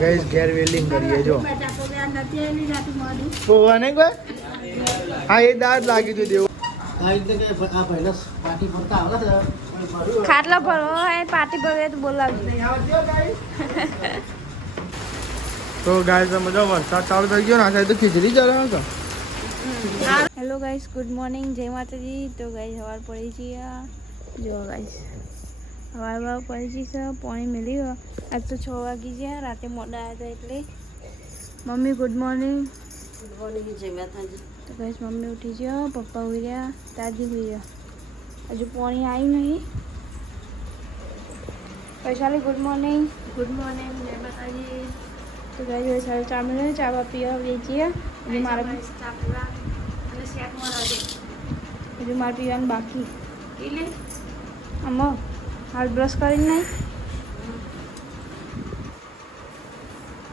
Guys ઘેર welding કરીએ જો પોવા નહીં કોઈ હા એ દાંત લાગી હતું દેવું ખાટલો ભરવો હોય પાર્ટી ભરવે તો બોલાવજો. તો ગાઈસ મજા વરસાદ ચાલુ થઈ ગયો ને આ સાઈડ તો ખીચડી ચાલે છે. હેલો ગાઈસ, ગુડ મોર્નિંગ, જય માતાજી. તો ગાઈસ સવાર પડી છે જો ગાઈસ સવાર પડી છે પાણી મેલી. આજ તો 6 વાગી ગયા, રાતે મોડા આવ્યા હતા એટલે. Mummy good morning. Good morning, જય માતાજી. તો ગાઈસ મમ્મી ઉઠી ગયો, પપ્પા ઉઈ રહ્યા, દાદી ઉઈ રહ્યા. હજુ પાણી આવ્યું નહીં. Vaishali good morning. Good morning, જય માતાજી. તો ગાઈસ વૈશાલી ચા મળે, ચા પીવા વેચીએ. હજુ મારે ચા પીવા અને શેકમાં રહે. હજુ મારે પીવાનું બાકી એટલે આમાં હાલ બ્રશ કરીને નહીં.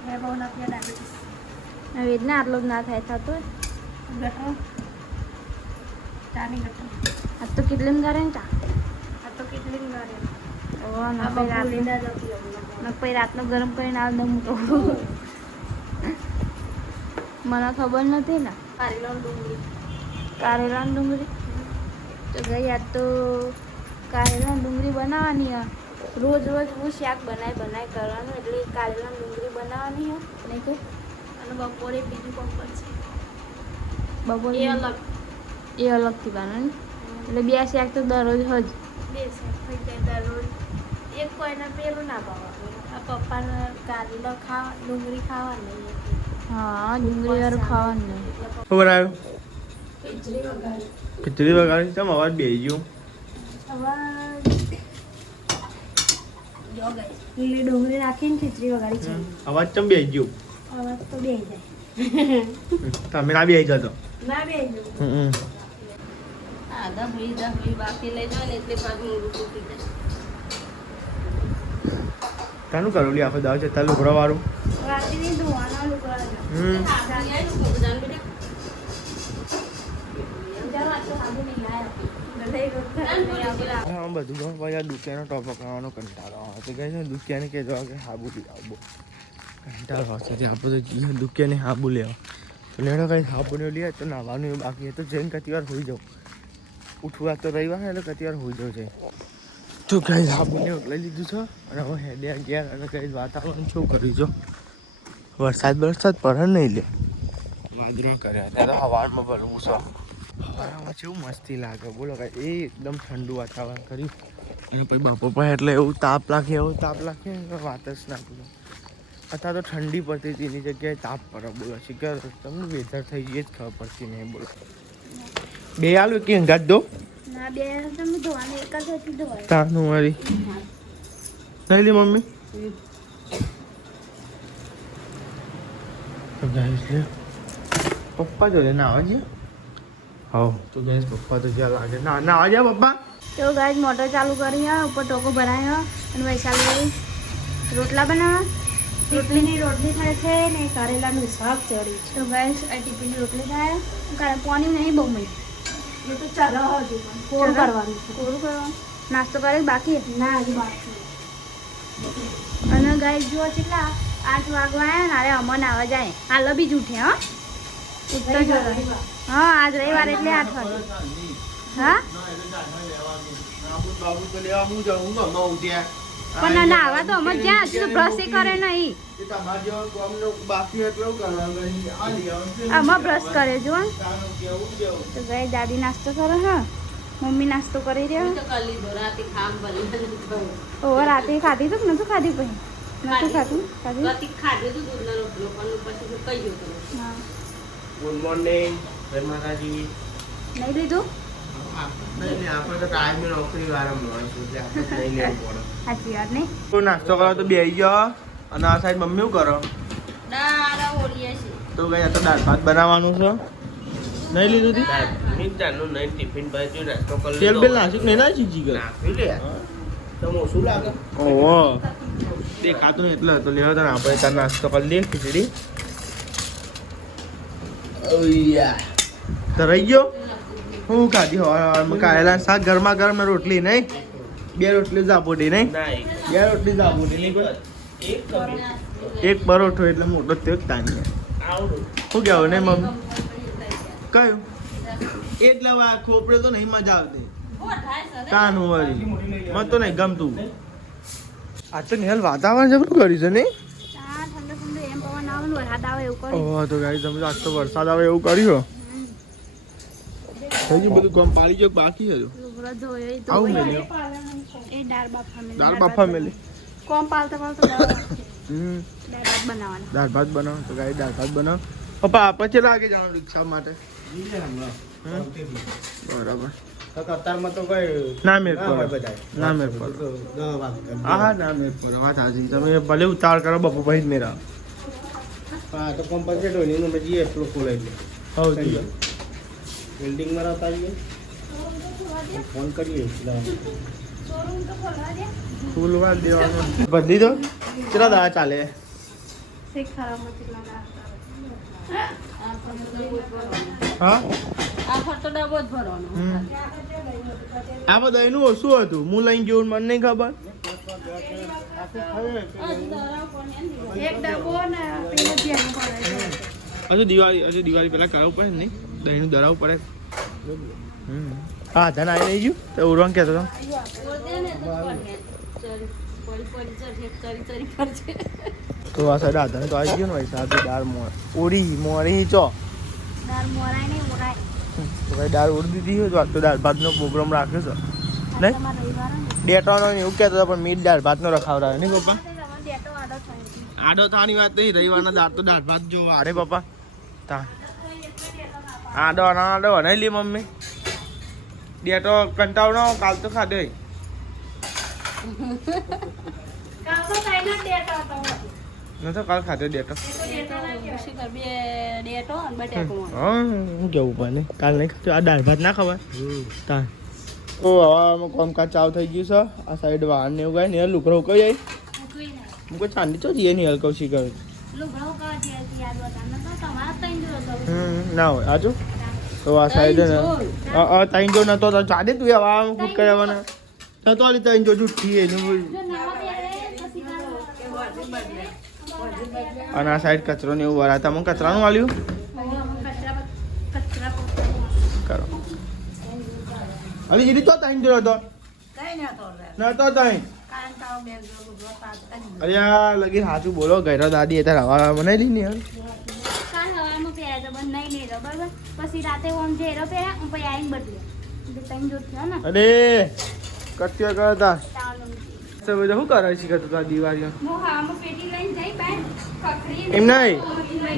મેં બહુ ના પીવા ડાયાબિટીસ વેદના આટલો જ ના થાય થતો ગઠો ચા નહીં ગઠો. આ તો કેટલી ગારે ને ચા આ તો કેટલી ગારે પછી રાતનો ગરમ કરીને આવ દમ તો મને ખબર નથી ને. કારેલા ડુંગળી તો ગઈ આજ તો કારેલા ડુંગળી બનાવવાની. રોજ હું શાક બનાય કરવાનું એટલે કારેલા ડુંગળી બનાવવાની નહીં કે. અને બપોરે બીજું બપોર છે બપોરે એ અલગથી બનાવવાની એટલે 2 શાક તો દરરોજ જ 2 શાક થઈ જાય દરરોજ. એક કોઈને પેલું ના ભાવવાનું. આ પપ્પાને કારેલો ખાવા ડુંગળી ખાવા નહીં. હા ડુંગળી વાળું ખાવાનું નહીં. શું બનાવ્યું? ખીચડી ખીચડી વગાડી ચમ અવાજ બેસી ગયો. લીલી ડુંગળી નાખીને ખીચડી વગાડી છે. અવાજ ચમ બેસી ગયો. અવાજ તો બેસી જાય. તમે ના બેસી જતો. ના બેસી જાય. હા, 10 મિનિટ બાકી લઈ જાય ને એટલે પાછું મોડું તૂટી જાય. તાનું કરું લી આખો દાવ છે તાલું ઘોડા વાળું. રાતે નહીં ધોવાના લુગડા. હા બધું ગમે પછી દુધિયાનો ટોપ પકડવાનો કંટાળો આવે તો કહે છે દુધિયાને કહેજો કે હાબુ લઈ આવો. કંટાળો આવશે ત્યાં આપણે તો દુધિયાને હાબુ લેવા તો લેડો કંઈ હાબુને લે તો નાવાનું એવું બાકી તો જઈને કતી વાર હોઈ જાઉં. ઉઠવા તો રવિવાર એટલે કતી વાર હોઈ જાઉં છે. તો કંઈ હાબુને લઈ લીધું છે અને હવે હેડે ગયા અને કંઈ વાતાવરણ શું કર્યું છો વરસાદ પડે નહીં લે વાદળો કર્યા ત્યાં તો હવામાં ભરવું છે. હવામાં કેવું મસ્તી લાગે બોલો કાંઈ એ એકદમ ઠંડુ વાતાવરણ કર્યું અને પછી બપોર એટલે એવું તાપ લાગે વાત જ ના બોલો. અત્યારે તો ઠંડી પડતી હતી એની જગ્યાએ તાપ પડે બોલો શીખર તમને વેધર થઈ ગઈ જ ખબર પડતી નહીં બોલો. બે આલુ કે અંગાત દો ના બે તમે ધોવાના એક જ હતી ધોવાના. તાનું મારી નહીં લે મમ્મી તો ગાઈસ લે પપ્પા જો ના આવવા ગયા. હા તો ગાઈસ પપ્પા તો જ્યાં લાગે ના આવવા ગયા પપ્પા. તો ગાઈસ મોટર ચાલુ કરી ઉપર ટોકો ભરાયો અને વૈશાલી રોટલા બનાવવા. ટીપીની રોટલી થાય છે ને કારેલાનું શાક ચડી છે. તો ગાઈસ આ ટીપીની રોટલી થાય કારણ પાણી નહીં બહુ મળી એ તો ચાલો હજુ કોરું કરવાનું નાસ્તો કરે બાકી ના હજુ બાકી. અને ગાઈસ જુઓ કેટલા 8 વાગવા આવ્યા ને અરે અમન આવવા જાય હાલ બી જૂઠે. હા આજ રવિવાર એટલે 8 વાગે. હા પણ ના આવા તો અમે જ્યાં હજુ તો બ્રશ કરે નહીં. આમાં બ્રશ કરે જો. તો ગાય દાદી નાસ્તો કરે હા મમ્મી નાસ્તો કરી રહ્યા. ઓ રાતે ખાધી તો નતું ખાધી પછી નથી ખાધું હા. ગુડ મોર્નિંગ જય માતાજી. નહીં લીધું આપણે તો ટાઈમ નોકરી વાળા સાચી વાત નહીં. નાસ્તો કરો તો બે ગયો અને આ સાઈડ મમ્મી શું કરો તો કઈ તો દાળ ભાત બનાવવાનું છે. નહીં લીધું તેલ બેલ નાખ્યું નહીં નાખી જીગર ઓહો દેખાતું નહીં એટલે તો લેવા તને આપણે તાર નાસ્તો કરી દઈએ ખીચડી. તો રહી ગયો હું ખાધી હવા કારેલા શાક ગરમા ગરમ રોટલી નહીં 2 રોટલી જાપોટી નહીં 2 રોટલી જાપોટી નહીં એક પરોઠો એટલે મોટો થયો જ તાની શું કહેવું ને મમ્મી કયું એટલે હવે આ ખોપરે તો નહીં મજા આવતી કાનું વળી મને તો નહીં ગમતું આ તો નિહાલ વાતાવરણ જબરું કર્યું છે નહીં ઠંડો ઠંડો એમ પવન આવે ને વરસાદ આવે એવું કર્યું ઓહ તો ગાઈ તમે આજ તો વરસાદ આવે એવું કર્યું થઈ ગયું બધું કામ પાડી ગયું બાકી હતું લુગડો ધોયો એ આવું ધોયો. મેલ્યો એ દાળ બાફા મેલી. દાળ બાફા મેલી કોમ પાલતા પાલતા દાળ બાફી. હમ દાળ ભાત બનાવવાના. દાળ ભાત બનાવો તો ગાઈ દાળ ભાત બનાવો પપ્પા આપણે ચેલા વાગે જવાનું રિક્ષા માટે બરાબર અત્યારમાં તો કઈ ના મેર ના હોય પર બધાય. ના મેર પર તો 10 વાગે. હા ના મેર પર વાત હાજી તમે ભલે ઉતાર કરો બપોર પછી જ મેરા હા તો કમ્પલસેટ હોય ને એનું મેં જીએફ લોકો લઈ લે હવ થઈ ગયું બિલ્ડિંગમાં રહેતા આવીએ ફોન કરીએ શોરૂમ તો ખોલવા દે. ફૂલ વાર દેવાનો બદલી દો કેટલા દાડા ચાલે શેક ખરાબ નથી લાગા. હા આ ફરતો ડબ્બો જ ભરવાનો આ બધા એનું ઓછું હતું હું લઈને ગયું મને નહીં ખબર એક ડબ્બો ને પેલું ધ્યાન પડે. હજુ દિવાળી પહેલા કરાવવું પડે ને નહીં દહીંનું દરાવવું પડે હા ધન આવી નહીં ગયું તો ઉરવાન કહેતો હતો તો આ સાઈડ આધાને તો આવી ગયો ને ભાઈ સાથે દાળ મોરી ચો દાળ મોરાય નહીં મોરાય. તો ભાઈ દાળ ઉડી દીધી હોય તો આજ તો દાળ ભાતનો પ્રોગ્રામ રાખ્યો છે નહીં તમારે રવિવાર ને. ડેટાનો ને એવું કહેતો હતો પણ મીઠ દાળ ભાતનો રખાવડાવે નહીં પપ્પા તમારે ડેટો આડો થાય. આડો થવાની વાત નહીં રવિવારના દાળ તો દાળ ભાત જોવા અરે પપ્પા તા આડો ના આડો નહીં લી મમ્મી ડેટો કંટાળો કાલ તો ખાધો કાલ તો કાંઈ ના ડેટો હતો. નતો કાલ ખાધો ડેટો ડેટો અને બટેકો હા હું કેવું પણ નહીં કાલ નહીં ખાધું આ દાળ ભાત ના ખવાય તા ઓ હવે કામકાજ ચાલુ થઈ ગયું છે આ સાઈડ વાહન ને એવું ગાય ને લુકડો કઈ જાય મૂકવી નહીં. હું કોઈ ચાંદી તો જઈએ નહીં હલકવ શી કરું લુગડો કાઢ દે યાદ હતા ન તો તમારા ત્રણ દિવસ હતો. ના હોય આજુ તો આ સાઈડ ને ત્રણ જો નતો તો ચાલે તું હવે આમ કૂદ કરવાના નતો આલી ત્રણ જો જુઠ્ઠી એનું જો નવા પહેરે પછી કાઢો. અને આ સાઈડ કચરો ને એવું વરાતા મને કચરાનું આલ્યું કચરા પોતા. કરો અલી જીરી તો ત્રણ જો હતો કઈ ના તો નતો ત્રણ કાન તાવ બેગ જો પાસ કરી અરે આ લગી સાચું બોલો ગયરો દાદી એ તાર હવા બનાવી લી ને યાર કાલ હવામાં પહેર્યા તો બંધ નહીં લેરો બરાબર. પછી રાતે ઓમ જેરો પહેર્યા હું પછી આવીને બદલ્યો. એટલે ત્રણ જોડ થયો ને અરે કત્યો કરતા ચાલો. શું કરે છે કે તું દિવાળી હું હવામાં પેટી લઈને જઈ બેન પકડી એમ નહીં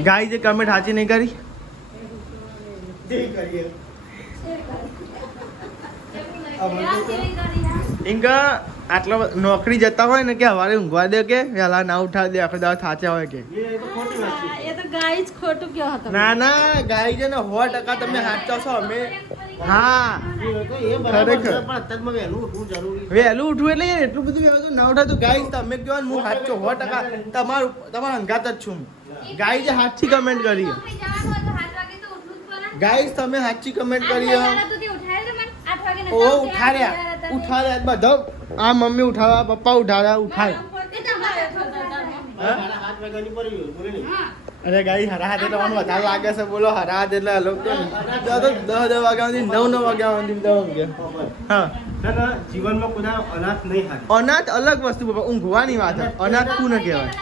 ગાય જે કમેન્ટ સાચી નહીં કરી ઇન્કા આટલા નોકરી જતા હોય ને કે હવારે ઊંઘવા દે કે વહેલા ના ઉઠા દે આખો દાડો થાચા હોય કે એ તો ખોટી વાત છે. એ તો ગાય જ ખોટું કયો હતો ના ના ગાય છે ને 100% તમે સાચા છો અમે હા એ તો એ બરાબર છે, ખરેખર. પણ અત્યારમાં વહેલું ઉઠવું જરૂરી વહેલું ઉઠવું એટલે યાર એટલું બધું વહેલું ના ઉઠાતું ગાય તમે કહો ને હું સાચો 100% તમારા અંગાત જ છું ગાય જે સાચી કમેન્ટ કરી ગાય તમે સાચી કમેન્ટ કરી ઓ ઉઠાડ્યા બધો આ મમ્મી ઉઠાડ્યા પપ્પા ઉઠાડ્યા ઉઠાડ્યા સાડા 7 વાગ્યાની પડી ગયું, બોલે નહીં. અરે ગાઈ હરા હાથે તમારું વધારે લાગે છે બોલો હરા હાથ એટલે લોકો 10 વાગ્યા સુધી 9 વાગ્યા સુધી હા ના, ના, જીવનમાં કોઈના અનાથ નહીં હાથ. અનાથ અલગ વસ્તુ પપ્પા ઊંઘવાની વાત છે અનાથ કોને કહેવાય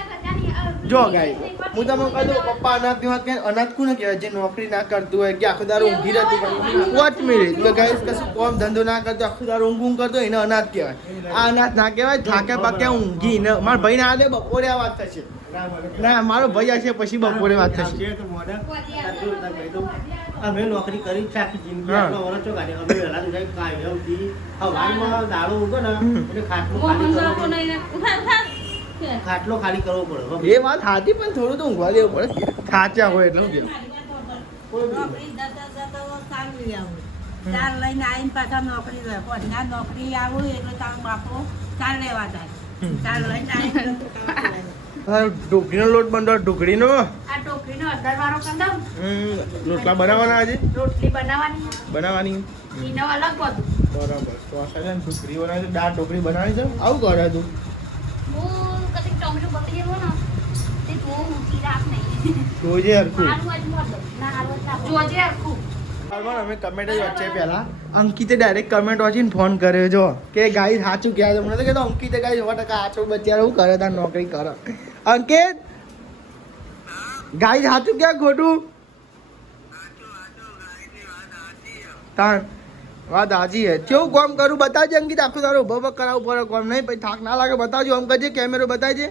જો ગાય હું તમને કહી દઉં પપ્પા અનાથની વાત કહે અનાથ કોને કહેવાય જે નોકરી ના કરતું હોય કે આખો દારો ઊંઘી રહેતું હોય વોચ મિનિટ એટલે ગાય કશું કોમ ધંધો ના કરતો આખો દારો ઊંઘ કરતો હોય એને અનાથ કહેવાય આ અનાથ ના કહેવાય થાકે પાકે ઊંઘી ને મારા ભાઈ ના આલે બપોરે આ વાત થશે ના, બોલે. ના મારો ભાઈ હશે પછી બપોરે વાત થશે છે તો મોઢા. સાચું વાત કહી દઉં. અમે નોકરી કરી છે આખી જિંદગી હા. આટલા વર્ષો કાઢ્યા. અમે વહેલા ઉઠાઈ કાયમથી સવારમાં દાડો ઊંઘે ને એટલે ખાટલો મોહન ખાલી બાપુ કરવો પડે. નહીં ઉઠા ઉઠા ખાટલો ખાલી કરવો પડે હવે. એ વાત સાચી પણ થોડું તો ઊંઘવા દેવું પડે થાચ્યા હોય એટલે શું કહેવાય કોઈ બી. નોકરી જતા જતા સાંભળી આવું ચાર લઈને આવીને પાછા નોકરી જાય પછી ના નોકરી આવું એટલે તારો બાપો ચાર લેવા જાય ચાર લઈને આવીને ઢોકળીનો લોટ બંધો ઢોકળીનો આ ટોકરીનો અડધર વાળો કરી દઉં. રોટલા બનાવવાના આજે રોટલી બનાવવાની બનાવવાની એનો અલગ બધું. બરાબર તો આ સાઈડ ઢોકળી બનાવી દાળ ઢોકળી બનાવી છે આવું કરે તું હું કદી ટોમેટો બગડી ગયો ને તે બહુ ઊંચી રાખ નહીં. જોજે હરખું. હારું જ મોઢું. ના હારું જ ના મોઢું. જોજે હરખું. અમે કમેન્ટ જ વચ્ચે પહેલા અંકિતે ડાયરેક્ટ કમેન્ટ વાંચીને ફોન કર્યો જો કે ગાઈ સાચું કહે છે. મને તો કહેતો અંકિતે ગાઈ 100% સાચું બચ્યા શું કરે તાર નોકરી કરે. અંકિત ગાઈ સાચું ક્યાં ખોટું તાર વાત સાચી હે. કેવું કામ કરું બતાવજે અંકિત. આખું તારું ઉભો ઉભો કરાવવું પડે કામ નહીં પછી થાક ના લાગે. બતાવજો આમ કરજે કેમેરો બતાવજે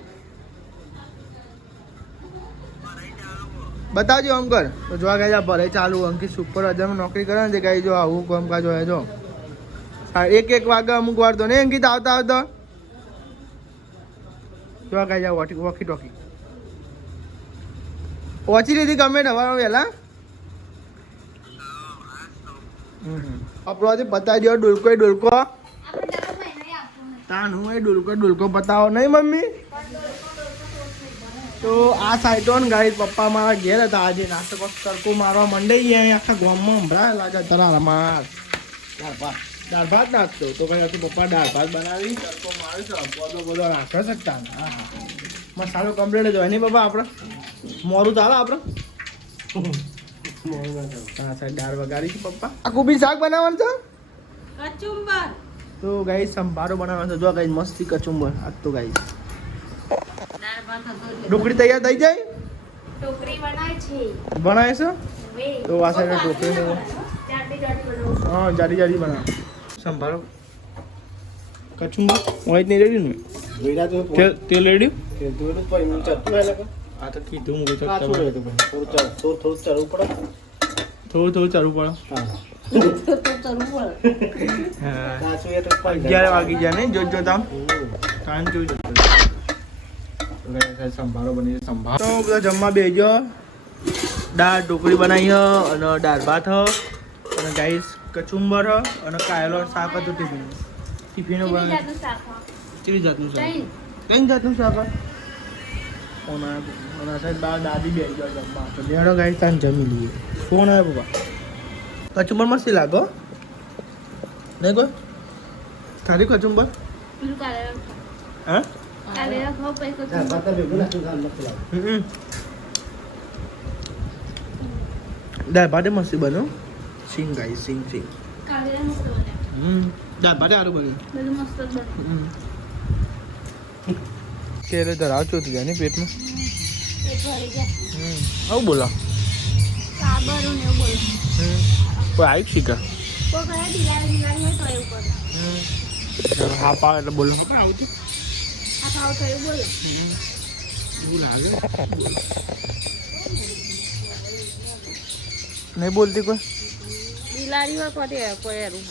બતાવજો આમ કર તો જોવા ગયા ભરે ચાલુ. અંકિત સુપર હજારમાં નોકરી કરે ને ગાઈ જો આવું કામકાજ હોય જો 1 વાગે અમુક વાર તો નહીં અંકિત આવતા આવતા જોવા ગયા વોકી ટોકી પહોંચી લીધી કમેન્ટ હવારમાં વહેલા. આપણો આજે બતાવી દો ડુલકો ડુલકો આપણે ડબલમાં નહીં આવતું હોય. તાન હું એ ડુલકો બતાવો નહીં મમ્મી. તો આ સાઈડો ને ગાઈ પપ્પા મારા ઘેર હતા આજે નાસ્તો કરકો મારવા મંડાઈ ગયા આખા ગામમાં સંભળાય લાગે તરા માર દાળ ભાત નાખતો તો કઈ હતું પપ્પા દાળ ભાત બનાવી કરકો મારી છે બધો રાખે શકતા હા હા મસાલો કમ્પ્લીટ જ હોય નહીં પપ્પા આપણે મોરું ચાલે આપણે હા સાઈડ દાળ વગાડી છે પપ્પા. આ કુબી શાક બનાવવાનું છે કચુંબર તો ગાઈ સંભારો બનાવવાનો છે જો ગાઈ મસ્તી કચુંબર આજ તો ગાઈ દાળ ભાત હતો. ઢોકળી તૈયાર થઈ જાય ટોકરી બનાય છે. બનાવે છે વે. તો આ સાઈડ ઢોકળી જાડી જાડી બનાવો. હા જાડી જાડી બનાવ સંભારો કચુંબર હોય જ નહીં રેડી ને વેડા તો તેલ રેડી કે દોડું તો એમ ચતું હે લગન આ તો કીધું હું તો કાચું રહે તો થોડું થોડું ચડવું પડે. થોડું ચાલુ પડે હા તો ચરવું પડે. હા કાચું એ તો પડી 11 વાગી ગયા ને જોત જોત આમ હમ. ટાઈમ જોઈ જતો સંભારો બની સંભારો તો બધા જમવા બેજો દાળ ઢોકળી બનાવી અને દાળ ભાત અને ગાઈસ કચુંબર અને કાયલો શાક હતું ટિફિનો કેટલી બનાવી જાતનું શાક હોય? કેવી જાતનું શાક ત્રણ. કઈ જાતનું શાક ઓના સાહેબ બા દાદી બે ગયો જમવા તો લેડો ગાઈસ તાન જમી લઈએ. ફોન આવ્યો પપ્પા કચુંબર મસ્ત લાગો નહીં કોઈ તારી કચુંબર પેલું કારેલા ખાઓ. હા કારેલા ખાઓ પછી દાળ કચુંબર. ભાત ભેગું નાખીને ખાવાનું મસ્ત લાગે. દાળ ભાતે મસ્ત બન્યો સિંગ ગાઈ સિંગ કારેલા મસ્ત બને. દાળ ભાતે સારું બન્યું બધું મસ્ત જ બને. ત્યારે ધરાવ ચોથી જાય ને પેટમાં એ ભરી જાય. આવું બોલા કાબરું ને એવું બોલો. કોઈ આવી શીખા કોઈ કહે દિવાળી દિવાળી હોય તો એવું કરે. હા પાવ એટલે બોલો પણ આવું છે આ ખાવ તો એવું બોલો. એવું લાગે નહીં બોલતી કોઈ બિલાડી હોય કોઈ એરું.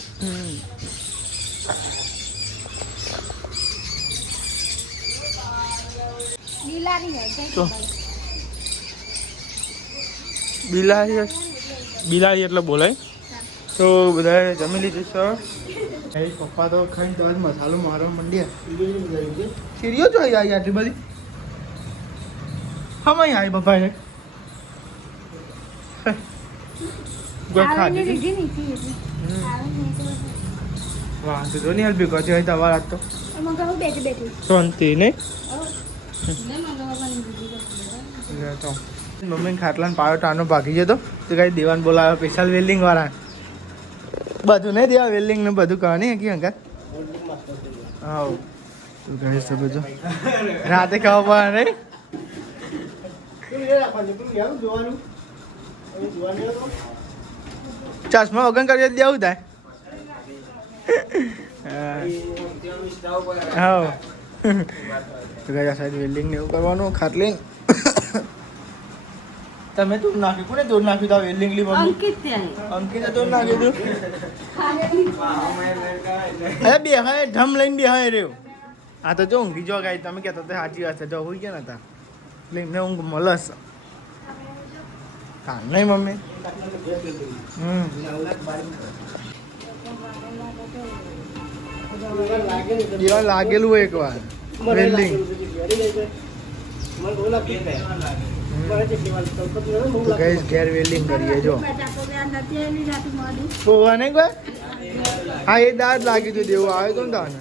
બિલાડી હોય તો જય બિલાડી એટલે બોલાય. તો બધા જમી લીધું છે પપ્પા તો ખાઈને તો મસાલો મારવા માંડ્યા. સીરીઓ જો આવી આટલી બધી હમાઈ આવી પપ્પા ને આવીને લીધી નથી એટલે. આવીને તો વાહ તો નહીં હાલ ભેગો છે તમારા આજ તો એમાં કહું બેઠી બેઠી. શાંતિ નહીં નહીં મંગાવવાની દીધી તો મમ્મી ખાટલાને પાયો ટાનો ભાગી જતો તો કઈ દેવાન બોલાવે સ્પેશિયલ વેલ્ડિંગ વાળા બધું નહીં દેવા વેલ્ડિંગ ને બધું કહે નહીં કી અંકલ હા તું કહે છે બધું રાતે ખાવા પડે નહીં જોવાનું જોવાનું ચશ્મા વગર કરીએ તો દેવું થાય હા તો કઈ સાઈડ વેલ્ડિંગ ને એવું કરવાનું ખાટલી તમે દૂર નાખ્યું કોને દૂર નાખ્યું તા વેલ્ડિંગ લી મમ્મી અંકિત ત્યાં અંકિતે દૂર નાખ્યું તું અરે બે હાય ઢમ લઈને બે હાય રહ્યો આ તો જો ઊંઘી જો ગાઈ તમે કહેતા તો સાચી વાત છે જો હોઈ ગયા નતા લઈને ઊંઘ મળસ કાન નહીં મમ્મી જેવા લાગેલું હોય એક વાર વેલ્ડિંગ તો ગાઈસ ઘેર વેલ્ડિંગ કરીએ જો બટાકો ત્યાં નથી એની રાતે મોડું. હોવા નહીં કોઈ હા એ દાંત લાગી તું દેવું આવે તો ને તાને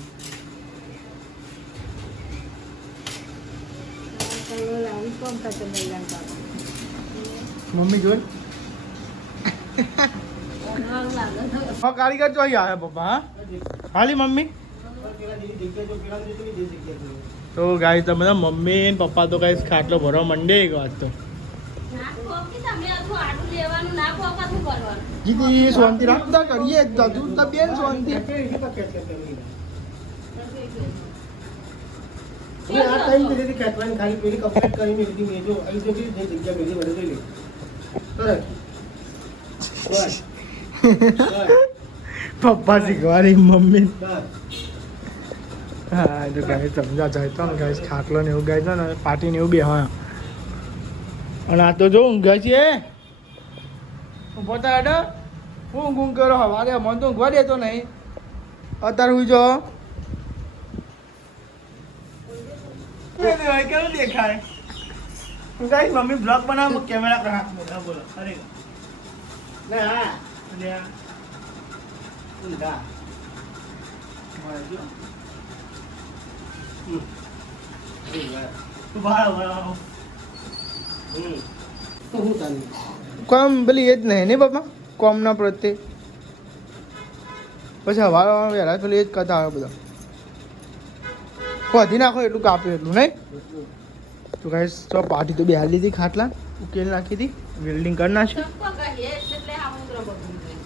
લાવી કોમ કરતો લઈ જાણતા મમ્મી જોઈ હા કારીગર ચોઈ આવ્યા પપ્પા હા ખાલી મમ્મી તો ગાય તમે મમ્મી ને પપ્પા તો ગાય ખાટલો ભરવા મંડે એક વાત તો જીતી શાંતિ રાખતા કરીએ દાદુ તો બેન શાંતિ આ ટાઈમ પેલી ખેતવાની ખાલી પેલી કમ્પ્લીટ કરી મેલી મેં જો અહીં તો જે જગ્યા મેલી બધું લે બસ પપ્પા શીખવાડી મમ્મી બસ હા તો ગાય સમજા જાય તો ગાય ખાટલો ને એવું ગાય છે ને પાટી ને એવું બે હા અને આ તો જો ઊંઘે છે ઉભો થાય હેડો હું ઊંઘ કરો હવારે મને તો ઊંઘવા દેતો નહીં અત્યારે હું જો કેવું દેખાય ગાઈસ મમ્મી બ્લોગ બનાવો કેમેરા પર હાથ મોકલા બોલો અરે ના હા અલ્યા ઊંધા મારજો ઊંધા તું બહાર વળાવો તો હું ચાલી કોમ પેલી એ જ નહીં ને બાપા કોમના પ્રત્યે પછી હવા વહેલા પેલી એ જ કથા આવે બધા ખોધી નાખો એટલું કાપ્યું એટલું નહીં તો ગાઈસ તો પાટી તો બેહાર લીધી ખાટલા ઉકેલ નાખી હતી વેલ્ડિંગ કરી નાખ્યું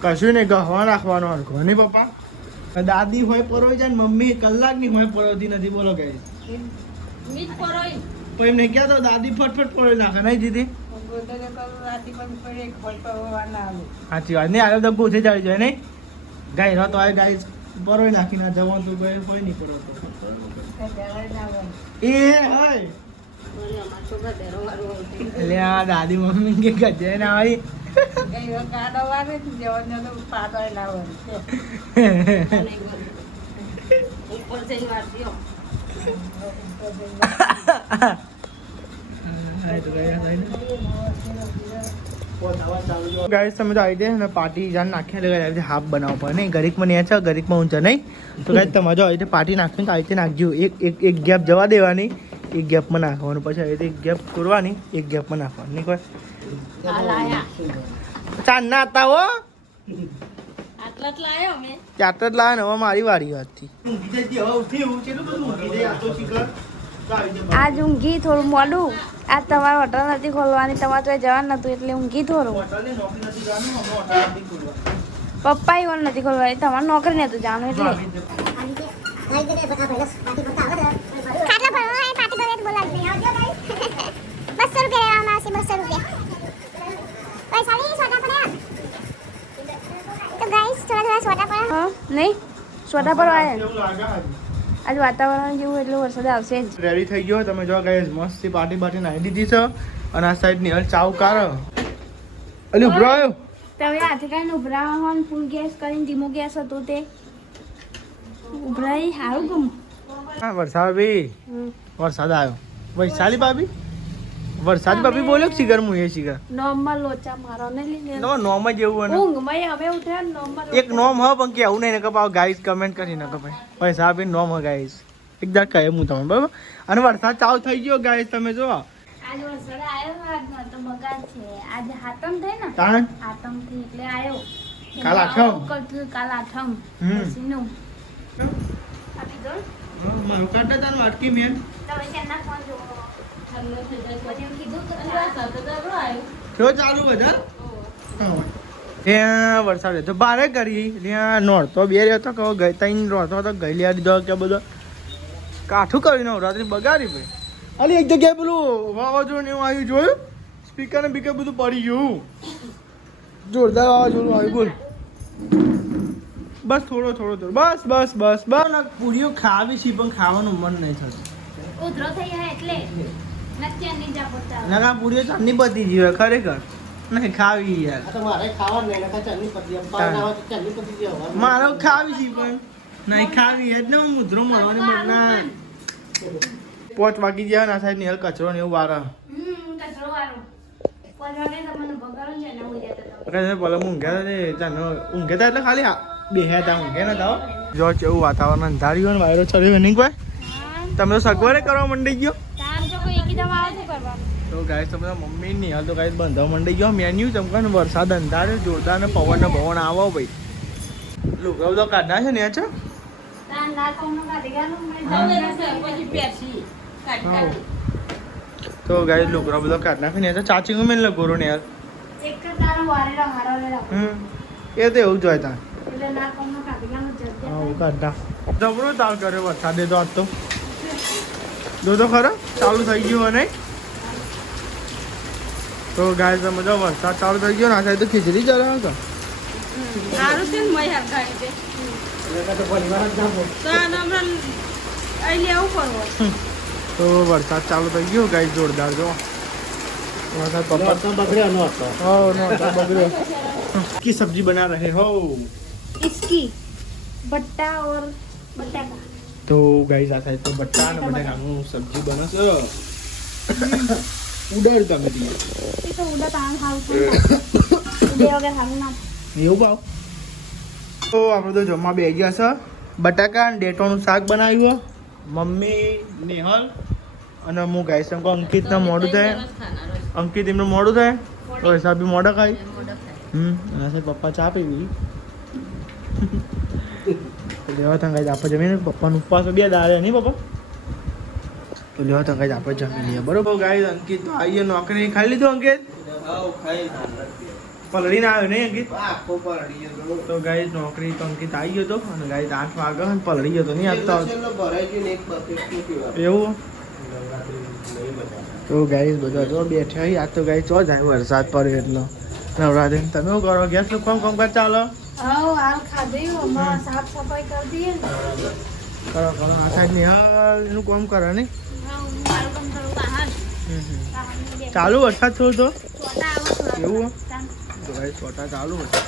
કશું નહીં ગહવા નાખવાનો હરખો નહીં પપ્પા દાદી હોય પરોઈ જાય ને મમ્મી કલાકની હોય પરોતી નથી બોલો ગાઈસ તો એમને ક્યાં તો દાદી ફટફટ પરોઈ નાખે નહીં દીદી સાચી વાત નહીં આવે તો પૂછે જાય છે નહીં ગાય રહો તો આ ગાય બરોય નાખી ના જવાનું તો કોઈ કોઈ નહીં પડો એ હોય એટલે આ દાદી મમ્મી કે ગજે ના આવી ગાઈસ તમે તો આવી જાય ને પાર્ટી જાન નાખ્યા એટલે હાફ બનાવવા પડે નહીં ગરીકમાં નહીં છે ગરીકમાં ઊંચા નહીં તો ગાઈસ તમારે જો આવી રીતે પાર્ટી નાખીને આવી રીતે નાખજો એક ગેપ જવા દેવાની એક ગેપમાં નાખવાનું પછી આવી રીતે એક ગેપ કરવાની એક ગેપમાં નાખવાની નહીં કોઈ ચાર ના હતા હો આટલા જ લાયા ને હવે મારી વારી વાતથી આજ ઊંઘી થોડું મોડું આજ તમારે હોટલ નથી ખોલવાની તમારે તો જવાનું નતું એટલે ઊંઘી થોડું પપ્પા પણ નથી ખોલવાની તમારે નોકરી નતું જવાનું એટલે નહીં સોટા પર આજ વાતાવરણ જેવું એટલે વરસાદ આવશે જ રેડી થઈ ગયો તમે જો ગાઈસ મસ્ત પાર્ટી બાટી નાખી દીધી છે અને આ સાઈડ ની હલ ચાવ કાર અલી ઉભરો આવ્યો તમે હાથે કાંઈ ઉભરાવા હોય ફૂલ ગેસ કરીને ધીમો ગેસ હતો તે ઉભરાઈ સારું ગમ હા વરસાદ ભાઈ વરસાદ આવ્યો વૈશાલી ભાભી વરસાદ ભાભી બોલ્યો કે શિખર હું એ શિખર નોમમાં લોચા મારો ને લીધે નો નોમ જ એવું ને ઊંઘમાં હવે ઉઠ્યા નોમમાં એક નોમ હ પણ કે આવું નહીં ને કપાવ ગાઈસ કમેન્ટ કરી ન કપાય પૈસા આપીને નોમ હ ગાઈસ એકદમ કહે હું તમને બરાબર અને વરસાદ ચાલુ થઈ ગયો ગાઈસ તમે જો આજ વરસાદ આવ્યો આજનો તો બગાડ છે આજે હાતમ થઈ ને તાણ હાતમ થી એટલે આવ્યો કાલ આઠમ. કાલ આઠમ પછીનું આપી દો મારું કાઢતા તાર વાટકી મેન તમે શેના ફોન જોવો પછી કીધું તો જો ચાલુ બધા ત્યાં વરસાદ તો બારે કરી ત્યાં નોરતો બે રહ્યો તો કહો ગઈ તઈ નોરતો તો ગઈ લ્યા દીધો કે બધો કાઠું કરી નવરાત્રી બગાડી ભાઈ અલી એક જગ્યાએ પેલું વાવાઝોડું ને એવું આવ્યું જોયું સ્પીકર ને બીકર બધું પડી ગયું જોરદાર વાવાઝોડું આવ્યું બોલ બસ થોડો બસ પૂરીઓ ખાવી છે પણ ખાવાનું મન નહીં થતું ઉધરો થઈ જાય એટલે નથી નહીં જા પડતા ના પૂરીઓ ચાંદની પતી જીવે ખરેખર નહીં ખાવી યાર આ તો મારે ખાવાનું નહીં નકર ચાલની પતી એમ પાવન આવે તો ચાલની પતી જાય મારો ખાવી છે પણ નહીં ખાવી એટલે હું મુદ્રો મળવાની મત ના 5 વાગી ગયા ના સાહેબ નિહલ કચરો ને એવું વારા કચરો વાળો પલવાને તમને બગાડો છે ને હું જતો એટલે બોલો ઊંઘ્યા ને ચાનો ઊંઘ્યા એટલે ખાલી બેહ્યા હતા ઊંઘે ન થાવ જો કેવું વાતાવરણ અંધાર્યું ને વાયરો ચડ્યો નહીં કોઈ તમે તો સગવડે કરવા મંડી ગયો તાર તો કોઈ એકી દમ આવે શું કરવાનું? તો ગાઈસ તો બધા મમ્મી નહીં હાલ તો ગાઈસ બંધવા મંડી ગયો મેન્યુ ચમકા ને વરસાદ અંધારે જોરદાર ને પવન ને ભવન આવો ભાઈ લુગડા બધા કાઢના છે ને આ છે તાન ના કોનો કાઢી ગયાનું મેં પછી પેસી કાઢી તો ગાઈસ લુગડા બધા કાઢ નાખે ને તો ચાચી ગમે ને ગોરો ને યાર એક તારો વારેલો હારો લેલો એ તો એવું જ હોય તા એટલે ના કોનો કાઢી ગયાનું હા જલ્દી કાઢા જબરો તાલ કર્યો વરસાદે તો આજ તો જો તો ખરો ચાલુ થઈ ગયું નહીં તો ગાય તો મજા વરસાદ ચાલુ થઈ ગયો ને આ સાઈડ તો ખીચડી ચાલે હતો સારું છે ને મય હરખાય છે તો આને હમણાં અહીં લેવું પડવું તો વરસાદ ચાલુ થઈ ગયો ગાય જોરદાર જો વરસાદ પપ્પા બગડ્યો નહોતો हो नौता बगड़ो की सब्जी बना रहे हो इसकी भट्टा और बटाका तो गाइस आ साइड तो बट्टा ने बटाकाનું सब्जी બને છે ઉડાડ તમે દી એ તો ઉડા તાણ ખાવ છું ઉડે વગર ખાવું ના એવું ભાવ તો આપણે તો જમવા બે ગયા છે બટાકા અને ડેટોનું શાક બનાવ્યું મમ્મી નેહલ અને હું ગાઈસ અંકો અંકિતના મોડું થાય અંકિત એમનું મોડું થાય તો હિસાબ બી મોડા ખાય એના સાથે પપ્પા ચા પીવી લેવા તાં ગાઈસ આપણે જમીને પપ્પાનો ઉપવાસ બે દાડે નહીં પપ્પા તો લેવા તાં ગાઈસ આપણે જમી લઈએ બરોબર ગાઈસ અંકિત તો આવીએ નોકરી ખાઈ લીધું અંકિત પલળીને આવ્યો નહીં અંકિત તો ગાઈસ નોકરી તો અંકિત આવી ગયો હતો અને ગાઈસ 8 વાગે અને પલળી ગયો હતો નહીં આવતા એવું તો ગાઈસ બધા જો બેઠા આજ તો ગાઈસ ચો જાય વરસાદ પડે એટલો નવરાત્રી તમે શું કરો ગેસ નું કામ કામ ચાલો હાઉ હાલ ખાધું હમણાં સાફ સફાઈ કરી દઈએ ને કરો કરો આ સાઈડ ની હાલ એનું કામ કરે નહીં હાઉ મારું કામ કરું તાહાર ચાલુ વરસાદ થોડો તો છોટા આવો એવું તાન તો ગાઈસ છોટા ચાલુ હોય